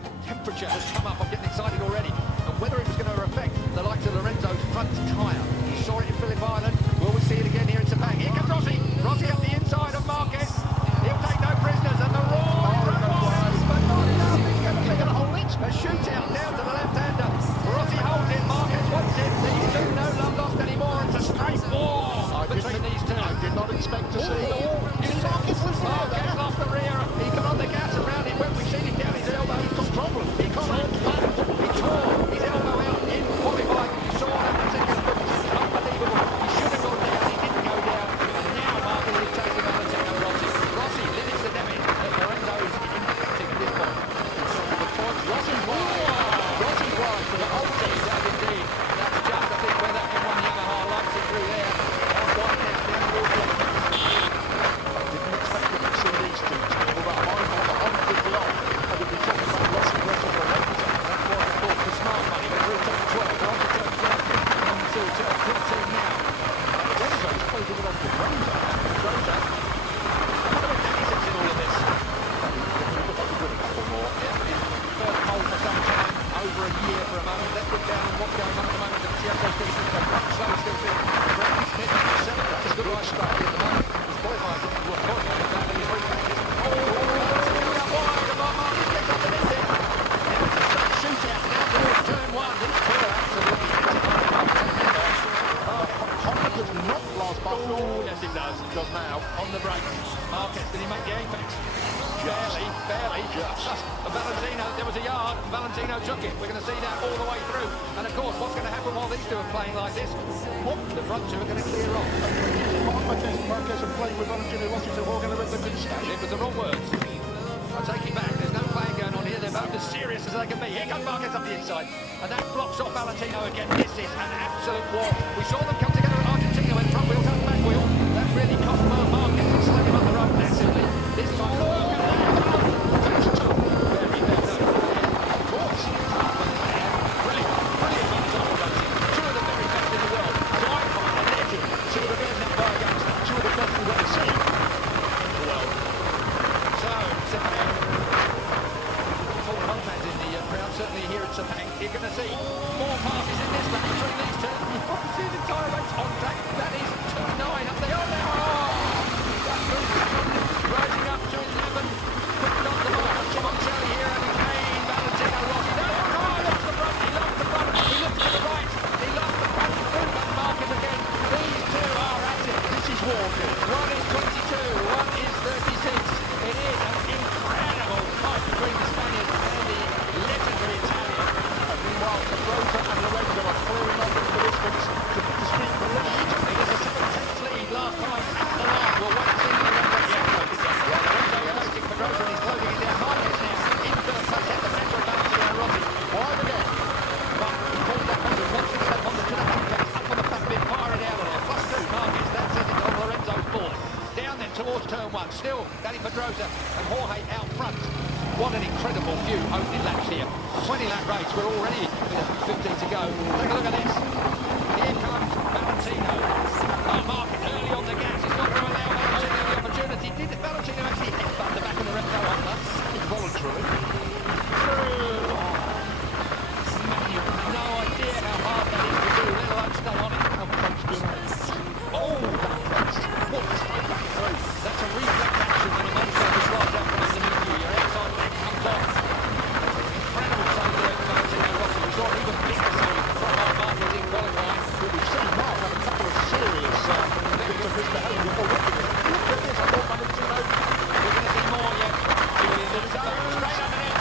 temperature has come up. I'm getting excited already. And whether it was going to affect the likes of Lorenzo's front tyre. You saw it in Phillip Island. Will we see it again here in Sepang? Here comes Rossi. Rossi up the inside of Marquez. He'll take no prisoners. And the roar from Marquez. But not enough. He's going to hold it. A shootout down to the left-hander. Rossi holds it. Marquez wants it. These two no love lost anymore. It's a straight war between these two. I did not expect to see Marquez lost the rear. He got on the gas around him when we seen him down his elbow. He's got problems. He tore his elbow out in qualifying. You saw that particular footage. Unbelievable. He should have gone down. He didn't go down. And now Marquez is chasing Valentino Rossi. Rossi limits the damage that Lorenzo's inflicting at this point. Rossi's wide for the whole team. Does indeed. That's just, I think, where that M1 Yamaha lights it through there. That's why it's down the water. Didn't expect to see these two tackle that high on the 150 off. I would be talking about Rossi versus Lorenzo. That's why, of course, the smart money went through turn 12. We're on to turn 13. On to turn 13 now. Lorenzo's closing it off with Rosa. Rosa. I wonder what Danny thinks in all of this. Looks like we're doing a couple more. First pole for some time, over a year for a moment. Let's look down at what's going on at the moment. The Chiaco's still sitting there, slow still sitting. Brandon Smith, that's a good right strike at the moment. He's qualified, qualified about maybe 3 practice. Oh, wide, and Marquez gets underneath it. Now it's a straight shootout down towards turn 1. These two are absolutely Honda does not last back. Oh, yes it does. It does now. On the brakes. Marquez, did he make the apex? Barely. Just. Valentino, there was a yard. Valentino took it. We're going to see that all the way through. And of course, what's going to happen while these two are playing like this? What the front two are going to clear off. Marquez and playing with Valentino Rossi, so we're going to let them good stage. It was the wrong words. I take it back. There's no playing going on here. They're both as serious as they can be. Here comes Marquez up the inside. And that blocks off Valentino again. This is an absolute war. We saw them come together at Argentina when front wheel touched back wheel. That really cost Marquez and slid him up the road massively. This time, look at that. That's tough. Very tough. Of course. Brilliant motorcycle racing. Two of the very best in the world. Drive by a legend. Two of the best that bar games. Two of the best we've ever seen. Well. So, Sepang. Full fans in the crowd, certainly here at Sepang. You're going to see more passes in this lap between these two. You want to see the tyre rates on track. That is 2.9 up there. Oh, now. Rising up to 11. Putting on the mark. Tomoncelli here and again. Valentino Rossi. No, lost the front. He lost the front. He looked to the right. He lost the front. But Marquez again. These two are at it. This is walking. One is 22. One is 36. It is an incredible fight between the Spaniard and the legendary Italian. And meanwhile, Rosa and Lorenzo are clearing off into the distance to dispute the lead. It was a 7-10 lead last time at the line. We'll wait and see the Lorenzo waiting for Rosa and he's closing it down. Marquez now in third place at the centre of Valentino Rossi. Wide again. But he pulls that Honda, wants to take Honda to the apex. Up on the back bit, fire it out of there. Plus 2 Marquez, that says it's on Lorenzo's board. Down then towards turn 1. Still Danny Pedrosa and Jorge out front. What an incredible few opening laps here. 20-lap race. We're already with 15 to go. Take a look at this. Here comes Valentino. Oh, Marquez early on the gas. He's not going to allow Valentino the opportunity. Did Valentino actually headbutt the back of the Repco Honda? Involuntarily. Through. Man, you have no idea how hard that is to do, let alone stay on it. Oh, that's what a straight back through. That's a reflex action when a motorcycle slides out from underneath you. Your outside leg comes off. Incredible save there for Valentino Rossi. We saw even bigger save from Marquez in qualifying. But we've seen Mark have a couple of serious bits of misbehaviour already. Look at this, I thought Valentino. We're going to see more yet. Julian, straight underneath.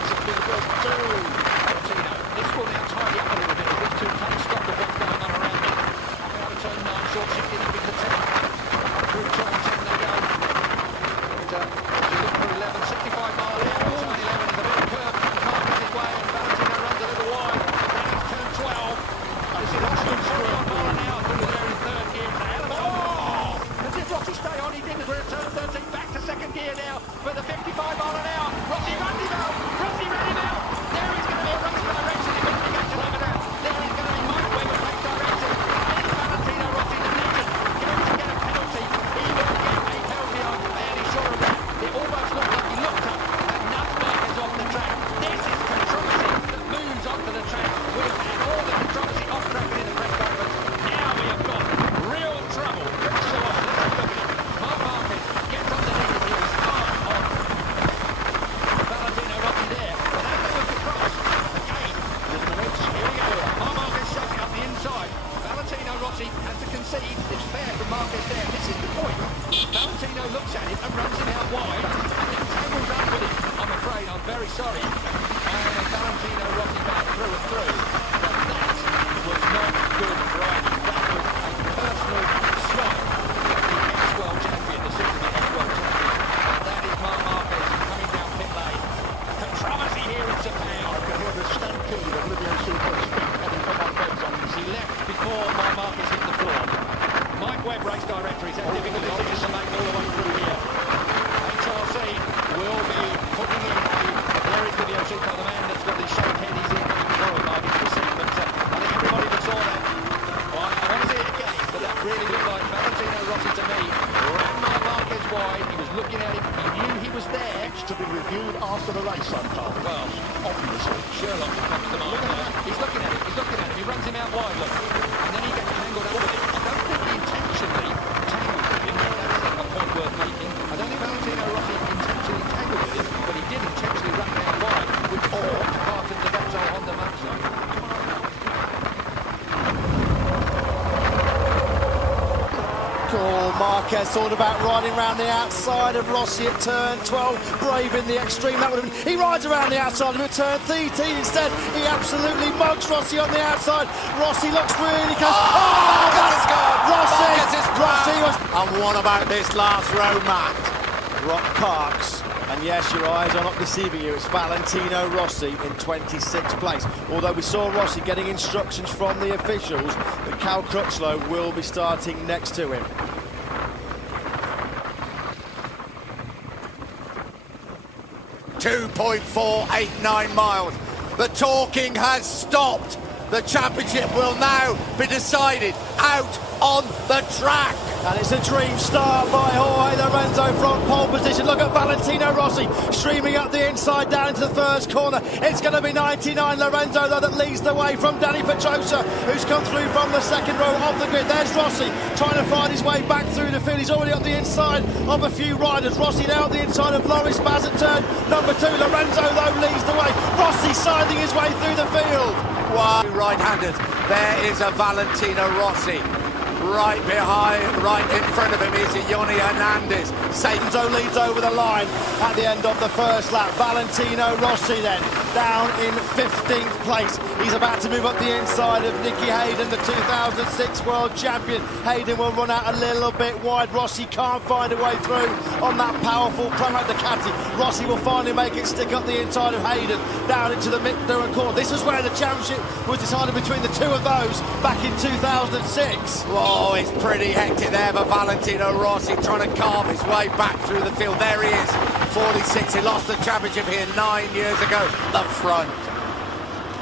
chance of being the first two. Valentino, this will now tidy up a little bit as these two tanks stop with what's going on around them. Up out of turn 9, short shifting up into 10. Through turn 10 they go. And as you look through 11, 65 mile an hour, turn 11 is a bit of a curve. Marcus his way and Valentino runs a little wide. Down into turn 12. This is Austin 45 mile an hour through there in third gear. It's a hell of a... Oh! Did Rossi stay on? He did as we're at turn 13. Back to second gear now for the 55 mile an hour. Rossi ran him out. Rossi ran him out. There is going to be a race direction investigation over there. There is going to be Mike Webber race direction. Is Valentino Rossi, the legend, going to get a penalty? He will get a penalty, I'm fairly sure of that. It almost looked like he looked up and nuts Marquez off the track. This is controversy that moves onto the track. We've had all the controversy off track in the press conference. Now we have got real trouble. So let's have a look at it. Mark Marquez gets underneath it. He was hard on Valentino Rossi there. But as they look across, again, there's the race. Here we go. Mark Marquez shoves it up the inside. Valentino Rossi has to concede. It's fair from Marquez there. This is the point. Valentino looks at it and runs him out wide and then tangles up with him. I'm afraid, I'm very sorry. I am a Valentino Rossi back through and through. But that was not good riding. That was a personal swipe at the ex-world champion, the Superman ex-world champion. And that is Mark Marquez coming down pit lane. Controversy here in Japan. I can hear the stampede of Livio Super's feet coming from my beds on He left before Mark Marquez hit the floor. Mike Webb, race director, he's had difficult decisions to make all the way through here. HRC will be putting in there is Livio Super, the man that's got his shaved head, he's in before him, Mark, you see, but I think everybody that saw that, well, I want to see it again, but that really looked like Valentino Rossi to me, ran Mark Marquez wide, he was looking at him, he knew he was there. to be reviewed after the race, I'm told. Well, Obviously. Sherlock comes to mind there. He's looking at him, he runs him out wide, look, and then he gets tangled up with him. I don't think he intentionally tangled with him, that's a point worth making. I don't think Valentino Rossi intentionally tangled with him, but he did intentionally run down wide, which formed part of the Repsol Honda motorcycle. Cool, Marquez thought about riding around the outside of Rossi at turn 12, brave in the extreme, that would have been, he rides around the outside of him at turn 13 instead, he absolutely mugs Rossi on the outside, Rossi looks really close, Marquez is gone! Rossi, Marquez is Rossi was... And what about this last row, Matt? Rock Parks, and yes, your eyes are not deceiving you, it's Valentino Rossi in 26th place. Although we saw Rossi getting instructions from the officials that Cal Crutchlow will be starting next to him. .489 miles. The talking has stopped. The championship will now be decided out on the track. And it's a dream start by Jorge Lorenzo from pole position. Look at Valentino Rossi streaming up the inside down into the first corner. It's going to be 99 Lorenzo though that leads the way from Danny Pedrosa, who's come through from the second row of the grid. There's Rossi trying to find his way back through the field. He's already on the inside of a few riders. Rossi now on the inside of Loris Baz at turn number 2. Lorenzo though leads the way. Rossi siding his way through the field. Wow, right-handed. There is a Valentino Rossi. Right behind, right in front of him is Yoni Hernandez. Sainzo leads over the line at the end of the first lap. Valentino Rossi then down in 15th place. He's about to move up the inside of Nicky Hayden, the 2006 world champion. Hayden will run out a little bit wide. Rossi can't find a way through on that powerful Pramac Ducati. Rossi will finally make it stick up the inside of Hayden down into the Mick corner. This is where the championship was decided between the two of those back in 2006. Oh, it's pretty hectic there for Valentino Rossi trying to carve his way back through the field. There he is, 46. He lost the championship here 9 years ago. The front.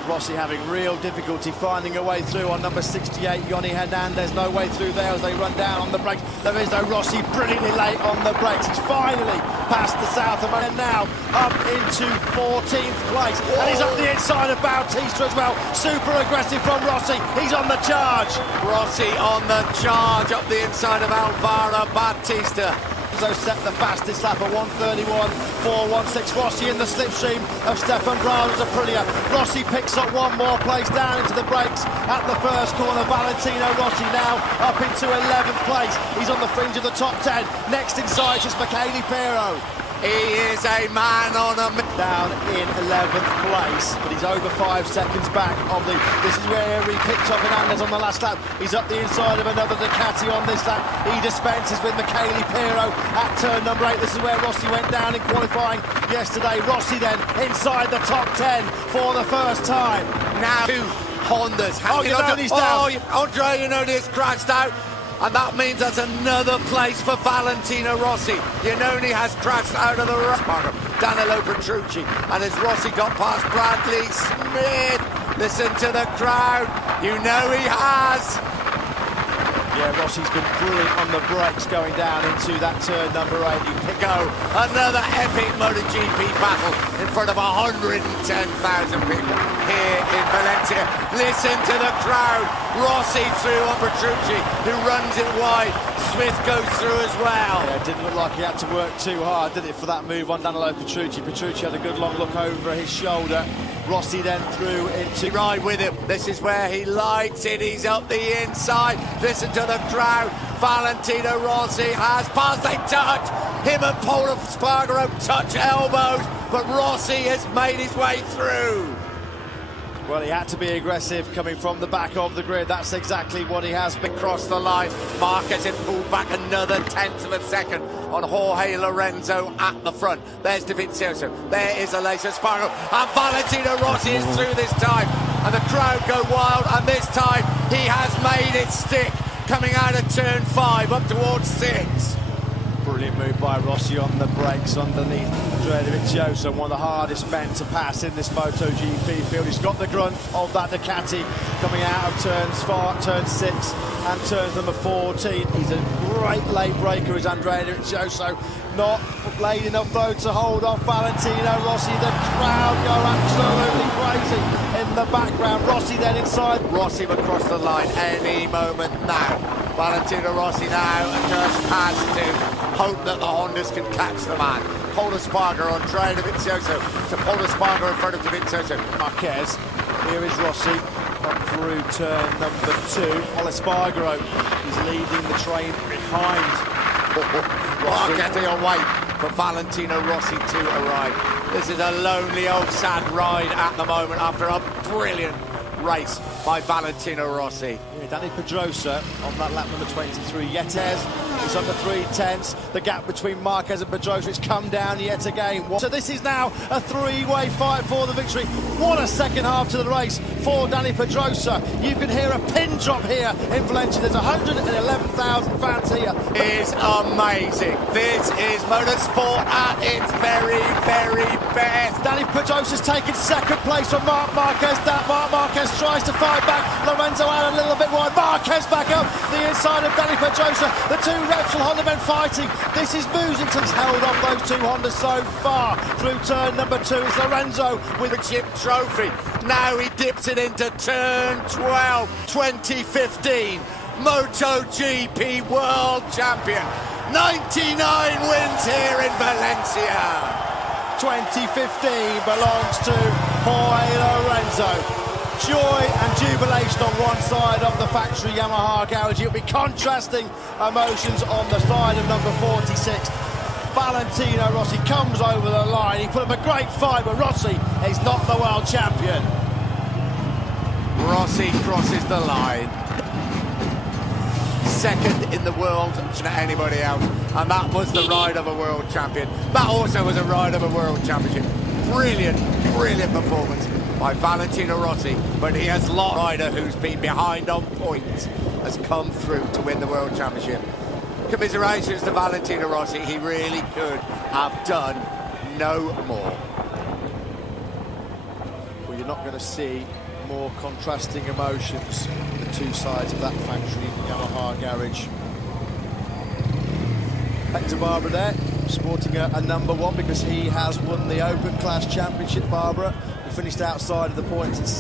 Rossi having real difficulty finding a way through on number 68, Yoni Hernandez. No way through there as they run down on the brakes. There is no Rossi, brilliantly late on the brakes. He's finally past the South America, and now up into 14th place. Whoa. And he's up the inside of Bautista as well. Super aggressive from Rossi. He's on the charge. Rossi on the charge up the inside of Alvaro Bautista. So set the fastest lap at 1:31.416. Rossi in the slipstream of Stefan Bradl's Aprilia. Rossi picks up one more place down into the brakes at the first corner. Valentino Rossi now up into 11th place. He's on the fringe of the top 10. Next inside is Michele Pirro. He is a man on a... Down in 11th place, but he's over 5 seconds back of the... This is where he picked up Hernandez on the last lap. He's up the inside of another Ducati on this lap. He dispenses with Michele Pirro at turn number 8. This is where Rossi went down in qualifying yesterday. Rossi then inside the top 10 for the first time. Now two Hondas. Oh, you know he's down. Andre, you know this crashed out. And that means that's another place for Valentino Rossi. Iannone has crashed out of the race. Danilo Petrucci. And as Rossi got past Bradley Smith, listen to the crowd. You know he has. Yeah, Rossi's been brilliant on the brakes going down into that turn number 8. You pick Go. Another epic MotoGP battle in front of 110,000 people here in Valencia. Listen to the crowd. Rossi through on Petrucci, who runs it wide. Smith goes through as well. Yeah, it didn't look like he had to work too hard, did it, for that move on Danilo Petrucci. Petrucci had a good long look over his shoulder. Rossi then through into... Right with him. This is where he likes it. He's up the inside. Listen to the crowd. Valentino Rossi has passed. They touch. Him and Paul Espargaro touch elbows, but Rossi has made his way through. Well, he had to be aggressive coming from the back of the grid. That's exactly what he has been. Across the line, Marquez had pulled back another tenth of a second on Jorge Lorenzo at the front. There's Dovizioso, there is Alessio Spargo, and Valentino Rossi is through this time, and the crowd go wild, and this time he has made it stick, coming out of turn 5 up towards 6. Brilliant move by Rossi on the brakes underneath Andrea Dovizioso, one of the hardest men to pass in this MotoGP field. He's got the grunt of that Ducati coming out of turn 6 and turns number 14. He's a great late breaker, is Andrea Dovizioso. Not late enough though to hold off Valentino Rossi. The crowd go absolutely crazy in the background. Rossi then inside. Rossi will cross the line any moment now. Valentino Rossi now just has to hope that the Hondas can catch the man. Paul Espargaro, Andrea Dovizioso to Paul Espargaro in front of Dovizioso. Marquez, here is Rossi up through turn number 2. Paul Espargaro is leading the train behind. Marquez will wait for Valentino Rossi to arrive. This is a lonely old sad ride at the moment after a brilliant race by Valentino Rossi. Yeah, Danny Pedrosa on that lap number 23. Yetes is under 3/10. The gap between Marquez and Pedrosa has come down yet again. So this is now a 3-way fight for the victory. What a second half to the race for Danny Pedrosa. You can hear a pin drop here in Valencia. There's 111,000 fans here. Is amazing. This is motorsport at its very, very best. Danny Pedrosa's taken second place from Marc Marquez. Marc Marquez tries to fight back. Lorenzo out a little bit wide. Marquez back up the inside of Danny Pedrosa. The two Repsol Honda men fighting. This is Musington's held off those two Hondas so far through turn number 2. It's Lorenzo with the chip trophy. Now he dips it into turn 12. 2015 MotoGP World Champion. 99 wins here in Valencia. 2015 belongs to Jorge Lorenzo. Joy and jubilation on one side of the factory Yamaha garage. It'll be contrasting emotions on the side of number 46. Valentino Rossi comes over the line. He put up a great fight, but Rossi is not the world champion. Rossi crosses the line. Second in the world to anybody else, and that was the ride of a world champion. That also was a ride of a world championship. Brilliant, brilliant performance by Valentino Rossi, but he has lost. Rider who's been behind on points has come through to win the world championship. Commiserations to Valentino Rossi. He really could have done no more. Well, you're not going to see more contrasting emotions on the two sides of that factory Yamaha garage. Hector Barbera there, sporting a number 1 because he has won the Open Class Championship. Barbera, who finished outside of the points at 6.